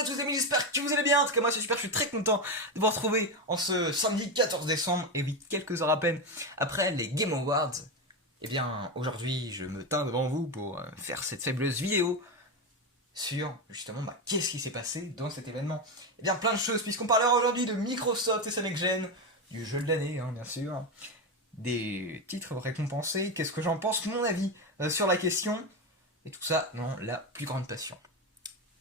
à tous amis, j'espère que vous allez bien. En tout cas moi c'est super, je suis très content de vous retrouver en ce samedi 14 décembre. Et oui, quelques heures à peine après les Game Awards. Et bien aujourd'hui je me teins devant vous pour faire cette fabuleuse vidéo sur justement qu'est-ce qui s'est passé dans cet événement. Et bien plein de choses, puisqu'on parlera aujourd'hui de Microsoft et sa next-gen, du jeu de l'année bien sûr, des titres récompensés, qu'est-ce que j'en pense, mon avis sur la question, et tout ça dans la plus grande passion.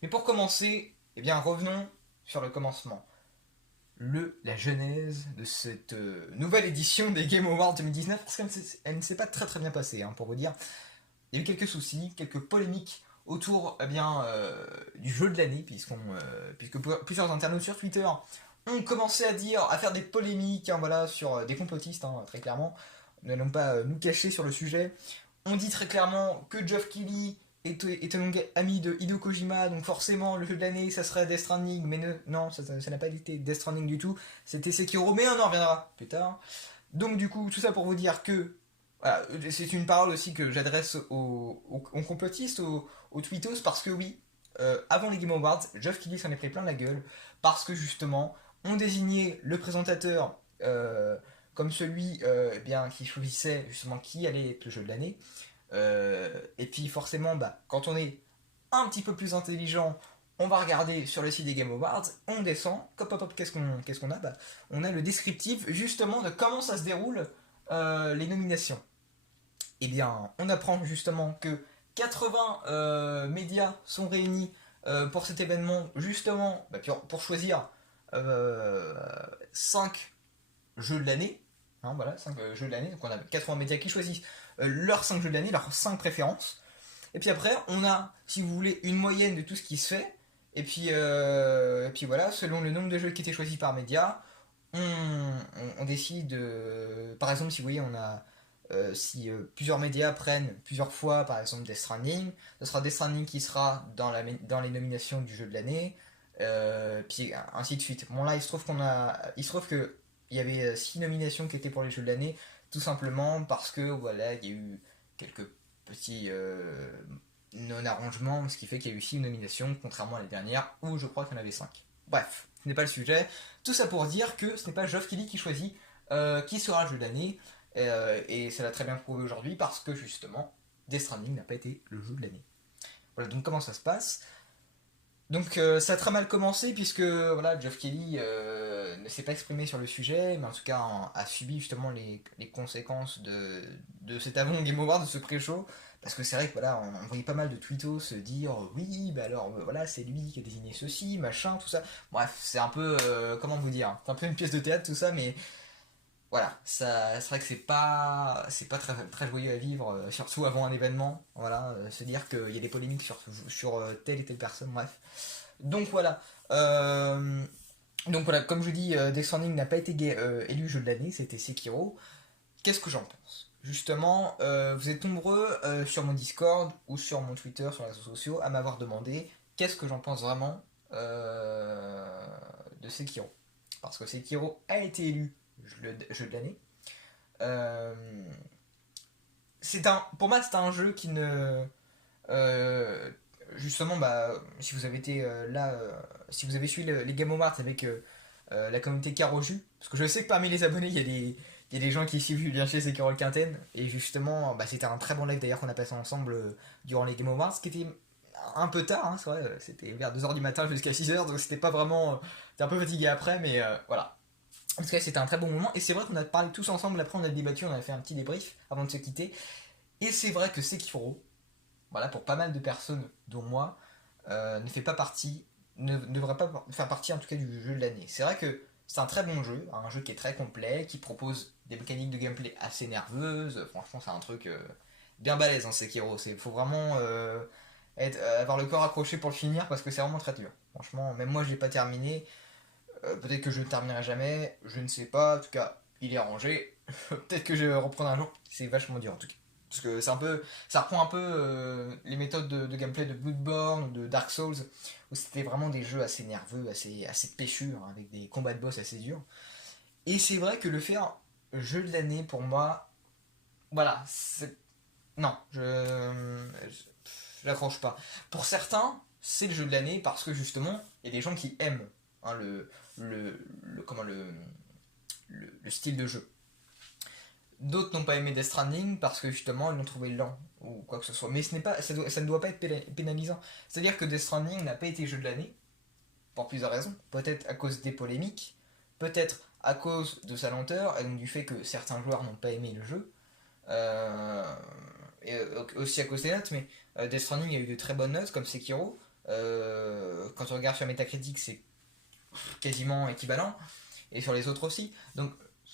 Mais pour commencer, eh bien revenons sur le commencement. La genèse de cette nouvelle édition des Game Awards 2019, parce qu'elle ne s'est pas très très bien passée, pour vous dire. Il y a eu quelques soucis, quelques polémiques autour du jeu de l'année, puisque plusieurs internautes sur Twitter ont commencé à faire des polémiques sur des complotistes, très clairement. Nous n'allons pas nous cacher sur le sujet. On dit très clairement que Geoff Keighley est un ami de Hideo Kojima, donc forcément le jeu de l'année ça serait Death Stranding, mais non, ça n'a pas été Death Stranding du tout, c'était Sekiro, mais on en reviendra plus tard. Donc du coup, tout ça pour vous dire que voilà, c'est une parole aussi que j'adresse aux complotistes, aux tweetos, parce que oui, avant les Game Awards, Geoff Keighley s'en est pris plein la gueule, parce que justement, on désignait le présentateur comme celui qui choisissait justement qui allait être le jeu de l'année. Et puis forcément, quand on est un petit peu plus intelligent, on va regarder sur le site des Game Awards, on descend, qu'est-ce qu'on a on a le descriptif justement de comment ça se déroule les nominations. Et bien, on apprend justement que 80 médias sont réunis pour cet événement, justement pour choisir 5 jeux de l'année. 5 jeux de l'année, donc on a 80 médias qui choisissent leurs 5 jeux de l'année, leurs 5 préférences. Et puis après, on a, si vous voulez, une moyenne de tout ce qui se fait. Et puis voilà, selon le nombre de jeux qui étaient choisis par média, on décide, par exemple, si vous voyez, on a si plusieurs médias prennent plusieurs fois, par exemple, Death Stranding, ce sera Death Stranding qui sera dans les nominations du jeu de l'année, puis ainsi de suite. Bon là, il se trouve que il y avait 6 nominations qui étaient pour les jeux de l'année, tout simplement parce que voilà, il y a eu quelques petits non-arrangements, ce qui fait qu'il y a eu 6 nominations, contrairement à la dernière, où je crois qu'il y en avait 5. Bref, ce n'est pas le sujet. Tout ça pour dire que ce n'est pas Geoff Keighley qui choisit qui sera le jeu de l'année, et ça l'a très bien prouvé aujourd'hui, parce que justement, Death Stranding n'a pas été le jeu de l'année. Voilà, donc comment ça se passe ? Donc ça a très mal commencé, puisque voilà, Geoff Keighley ne s'est pas exprimé sur le sujet, mais en tout cas a subi justement les conséquences de cet avant Game Over, de ce pré-show, parce que c'est vrai que voilà, on voyait pas mal de tweetos se dire oui, voilà, c'est lui qui a désigné ceci, machin, tout ça. Bref, c'est un peu, comment vous dire, c'est un peu une pièce de théâtre tout ça, mais voilà, c'est vrai que c'est pas très, très joyeux à vivre, surtout avant un événement. Voilà, se dire qu'il y a des polémiques sur telle et telle personne, bref. Donc voilà. Comme je dis, Death Stranding n'a pas été élu jeu de l'année, c'était Sekiro. Qu'est-ce que j'en pense ? Justement, vous êtes nombreux sur mon Discord ou sur mon Twitter, sur les réseaux sociaux, à m'avoir demandé qu'est-ce que j'en pense vraiment de Sekiro. Parce que Sekiro a été élu jeu de l'année. Pour moi, c'est un jeu qui ne... justement, si vous avez été si vous avez suivi les Game Awards avec la communauté Karoju, parce que je sais que parmi les abonnés, il y a des gens qui suivent bien chez Sekiro le Quinten, et justement, c'était un très bon live d'ailleurs qu'on a passé ensemble durant les Game Awards, ce qui était un peu tard, c'est vrai, c'était vers 2h du matin jusqu'à 6h, donc c'était pas vraiment... J'étais un peu fatigué après, mais voilà. En tout cas, c'était un très bon moment, et c'est vrai qu'on a parlé tous ensemble, après on a débattu, on a fait un petit débrief avant de se quitter, et c'est vrai que Sekiro, voilà, pour pas mal de personnes, dont moi, ne devrait pas faire partie en tout cas du jeu de l'année. C'est vrai que c'est un très bon jeu, un jeu qui est très complet, qui propose des mécaniques de gameplay assez nerveuses, franchement c'est un truc bien balèze, Sekiro, il faut vraiment avoir le corps accroché pour le finir, parce que c'est vraiment très dur. Franchement, même moi je l'ai pas terminé, peut-être que je ne le terminerai jamais, je ne sais pas, en tout cas, il est rangé. Peut-être que je reprendrai un jour, c'est vachement dur en tout cas. Parce que ça reprend un peu les méthodes de gameplay de Bloodborne ou de Dark Souls, où c'était vraiment des jeux assez nerveux, assez péchus, avec des combats de boss assez durs. Et c'est vrai que le faire jeu de l'année, pour moi, non, je l'accroche pas. Pour certains, c'est le jeu de l'année parce que justement, il y a des gens qui aiment hein, comment, le style de jeu. D'autres n'ont pas aimé Death Stranding parce que justement ils l'ont trouvé lent ou quoi que ce soit. Mais ça ne doit pas être pénalisant. C'est-à-dire que Death Stranding n'a pas été jeu de l'année pour plusieurs raisons. Peut-être à cause des polémiques, peut-être à cause de sa lenteur et donc du fait que certains joueurs n'ont pas aimé le jeu. Euh, et aussi à cause des notes, mais Death Stranding a eu de très bonnes notes comme Sekiro. Quand on regarde sur Metacritic, c'est quasiment équivalent et sur les autres aussi. Donc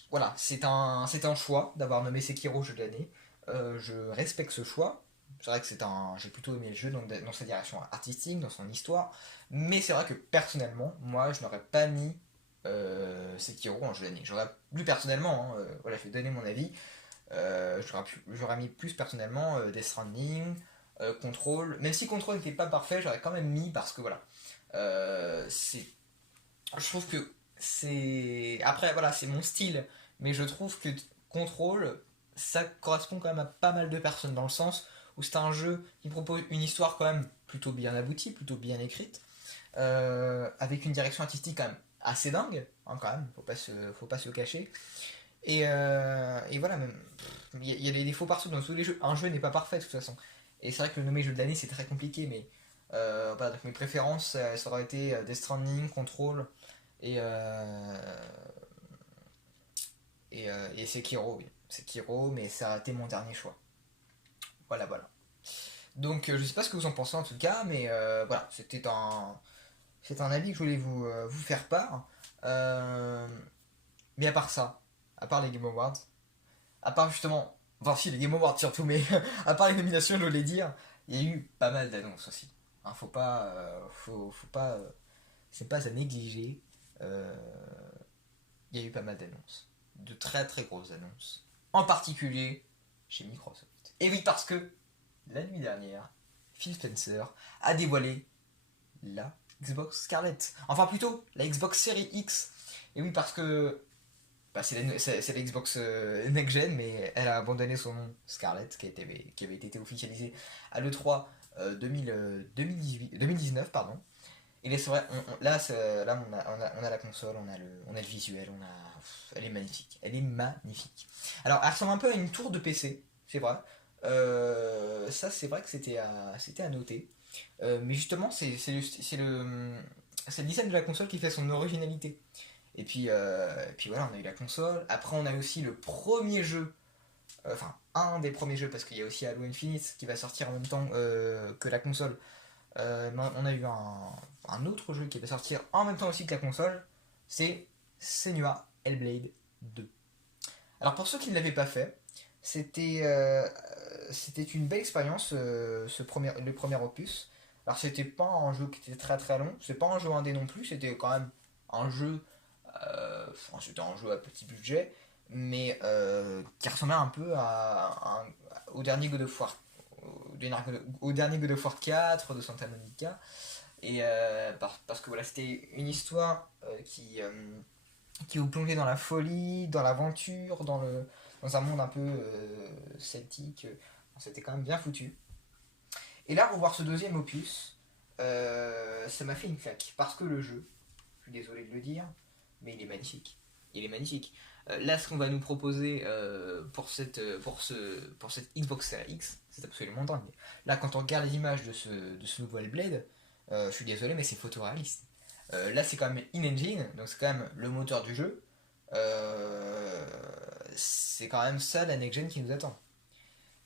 voilà, c'est un choix d'avoir nommé Sekiro jeu de l'année. Je respecte ce choix. C'est vrai que j'ai plutôt aimé le jeu dans sa direction artistique, dans son histoire. Mais c'est vrai que personnellement, moi, je n'aurais pas mis Sekiro en jeu de l'année. J'aurais plus personnellement, hein, voilà, je vais donner mon avis. J'aurais mis plus personnellement Death Stranding, Control. Même si Control n'était pas parfait, j'aurais quand même mis parce que voilà. C'est je trouve que c'est. Après, voilà, c'est mon style, mais je trouve que Control, ça correspond quand même à pas mal de personnes, dans le sens où c'est un jeu qui propose une histoire quand même plutôt bien aboutie, plutôt bien écrite, avec une direction artistique quand même assez dingue, hein, quand même, faut pas se le cacher. Et voilà, même, il y a des défauts partout dans tous les jeux. Un jeu n'est pas parfait de toute façon. Et c'est vrai que le nommer jeu de l'année c'est très compliqué, mais voilà, donc mes préférences, ça aurait été Death Stranding, Control, et, et Sekiro, oui. Sekiro, mais ça a été mon dernier choix. Voilà, voilà. Donc je sais pas ce que vous en pensez en tout cas, mais voilà, c'est un avis que je voulais vous faire part. Euh, mais à part ça, à part les Game Awards, à part justement, enfin si les Game Awards surtout, mais à part les nominations, je voulais dire, il y a eu pas mal d'annonces aussi. Hein, faut pas, c'est pas à négliger. Euh, il y a eu pas mal d'annonces. De très très grosses annonces. En particulier chez Microsoft. Et oui, parce que la nuit dernière, Phil Spencer a dévoilé la Xbox Scarlett. Enfin plutôt, la Xbox Series X. Et oui, parce que bah, c'est la Xbox Next Gen, mais elle a abandonné son nom Scarlett, qui avait été officialisé à l'E3 2019. Pardon. Et là, c'est vrai, là on a la console, on a le visuel, elle est magnifique. Elle est magnifique. Alors, elle ressemble un peu à une tour de PC, c'est vrai. Ça, c'est vrai que c'était à noter. Mais justement, c'est le design de la console qui fait son originalité. Et puis voilà, on a eu la console. Après, on a aussi le premier jeu, enfin, un des premiers jeux, parce qu'il y a aussi Halo Infinite qui va sortir en même temps que la console. On a eu un autre jeu qui va sortir en même temps aussi que la console, c'est Senua Hellblade 2. Alors pour ceux qui ne l'avaient pas fait, c'était c'était une belle expérience le premier opus. Alors c'était pas un jeu qui était très très long, c'est pas un jeu indé non plus, c'était quand même un jeu, c'était un jeu à petit budget, mais qui ressemblait un peu au dernier God of War, au dernier God of War 4 de Santa Monica. Et parce que voilà, c'était une histoire qui vous plongeait dans la folie, dans l'aventure, dans un monde un peu celtique. C'était quand même bien foutu. Et là, revoir ce deuxième opus, ça m'a fait une claque. Parce que le jeu, je suis désolé de le dire, mais il est magnifique. Il est magnifique. Là, ce qu'on va nous proposer pour cette Xbox Series X, c'est absolument dingue. Là, quand on regarde les images de ce nouveau Hellblade, je suis désolé, mais c'est photoréaliste. Là, c'est quand même in-engine, donc c'est quand même le moteur du jeu. C'est quand même ça la next-gen qui nous attend.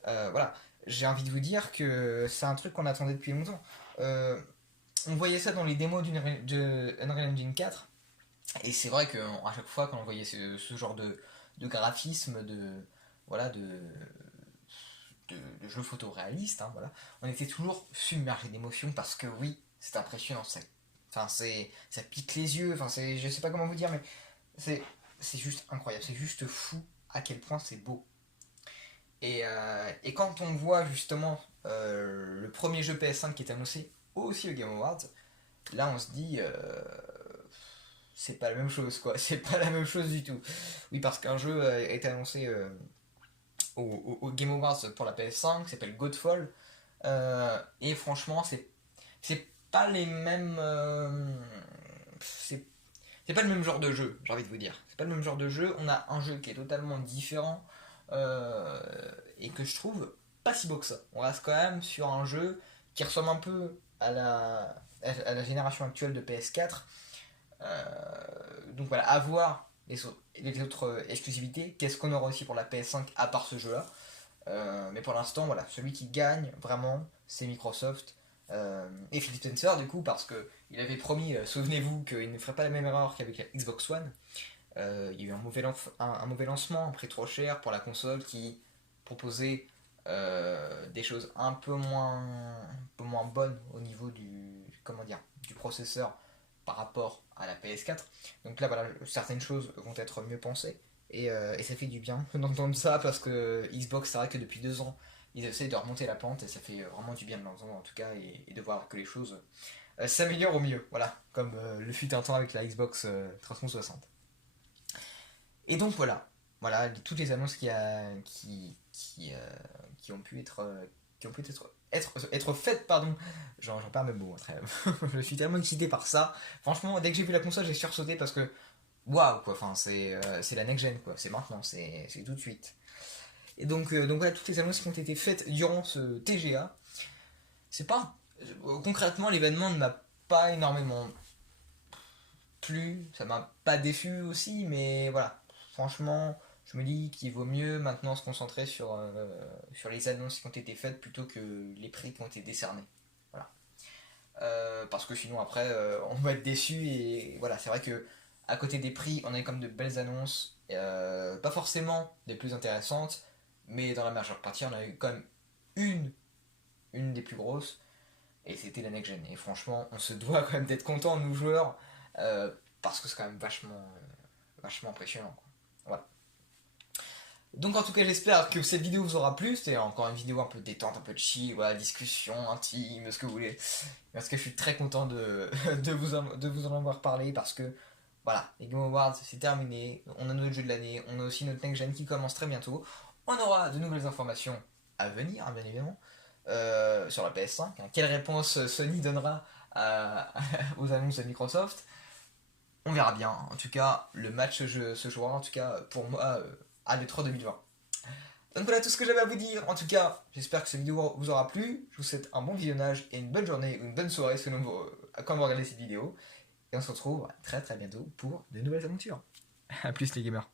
Voilà, j'ai envie de vous dire que c'est un truc qu'on attendait depuis longtemps. Euh, on voyait ça dans les démos de Unreal Engine 4, et c'est vrai qu'à chaque fois quand on voyait ce genre de graphisme, voilà, de jeu photoréaliste, hein, voilà, on était toujours submergé d'émotions parce que oui, c'est impressionnant, enfin, ça pique les yeux, enfin, je sais pas comment vous dire, mais c'est, c'est juste incroyable, c'est juste fou à quel point c'est beau. Et quand on voit justement le premier jeu PS5 qui est annoncé aussi au Game Awards, là on se dit c'est pas la même chose quoi, c'est pas la même chose du tout. Oui, parce qu'un jeu a été annoncé au Game Awards pour la PS5 qui s'appelle Godfall, et franchement c'est pas les mêmes. C'est pas le même genre de jeu, j'ai envie de vous dire. C'est pas le même genre de jeu. On a un jeu qui est totalement différent euh, et que je trouve pas si beau que ça. On reste quand même sur un jeu qui ressemble un peu à la génération actuelle de PS4. Euh, donc voilà, à voir les autres exclusivités. Qu'est-ce qu'on aura aussi pour la PS5 à part ce jeu-là. Mais pour l'instant, voilà, celui qui gagne vraiment, c'est Microsoft et Phil Spencer, du coup, parce que il avait promis, souvenez-vous, qu'il ne ferait pas la même erreur qu'avec la Xbox One. Il y a eu un mauvais lancement, un prix trop cher pour la console qui proposait des choses un peu moins bonnes au niveau comment dire, du processeur par rapport à la PS4. Donc là, voilà, certaines choses vont être mieux pensées. Et ça fait du bien d'entendre ça parce que Xbox, c'est vrai que depuis 2 ans, ils essaient de remonter la pente et ça fait vraiment du bien de l'entendre en tout cas et de voir que les choses s'améliorent au mieux. Voilà, comme le fut un temps avec la Xbox 360. Et donc voilà toutes les annonces qui ont pu être faites, pardon. J'en perds mes mots. Je suis tellement excité par ça. Franchement, dès que j'ai vu la console, j'ai sursauté parce que waouh quoi. Enfin, c'est la next gen quoi. C'est maintenant, c'est tout de suite. Et donc voilà, toutes les annonces qui ont été faites durant ce TGA, c'est pas concrètement l'événement ne m'a pas énormément plu, ça m'a pas déçu aussi, mais voilà, franchement, je me dis qu'il vaut mieux maintenant se concentrer sur les annonces qui ont été faites plutôt que les prix qui ont été décernés. Voilà. Parce que sinon après, on va être déçu et voilà, c'est vrai que à côté des prix, on a comme de belles annonces, pas forcément des plus intéressantes, mais dans la majeure partie, on a eu quand même une, une des plus grosses, et c'était la next gen. Et franchement, on se doit quand même d'être content, nous joueurs, parce que c'est quand même vachement impressionnant, quoi. Voilà. Donc en tout cas, j'espère que cette vidéo vous aura plu. C'était encore une vidéo un peu détente, un peu chill, voilà, discussion intime, ce que vous voulez. Parce que je suis très content de vous en avoir parlé parce que voilà, les Game Awards c'est terminé. On a notre jeu de l'année, on a aussi notre next gen qui commence très bientôt. On aura de nouvelles informations à venir, hein, bien évidemment, sur la PS5. Hein. Quelle réponse Sony donnera aux annonces de Microsoft? On verra bien. En tout cas, le match se jouera, en tout cas, pour moi, à l'E3 2020. Donc voilà tout ce que j'avais à vous dire. En tout cas, j'espère que cette vidéo vous aura plu. Je vous souhaite un bon visionnage et une bonne journée ou une bonne soirée selon quand vous regardez cette vidéo. Et on se retrouve très très bientôt pour de nouvelles aventures. A plus les gamers.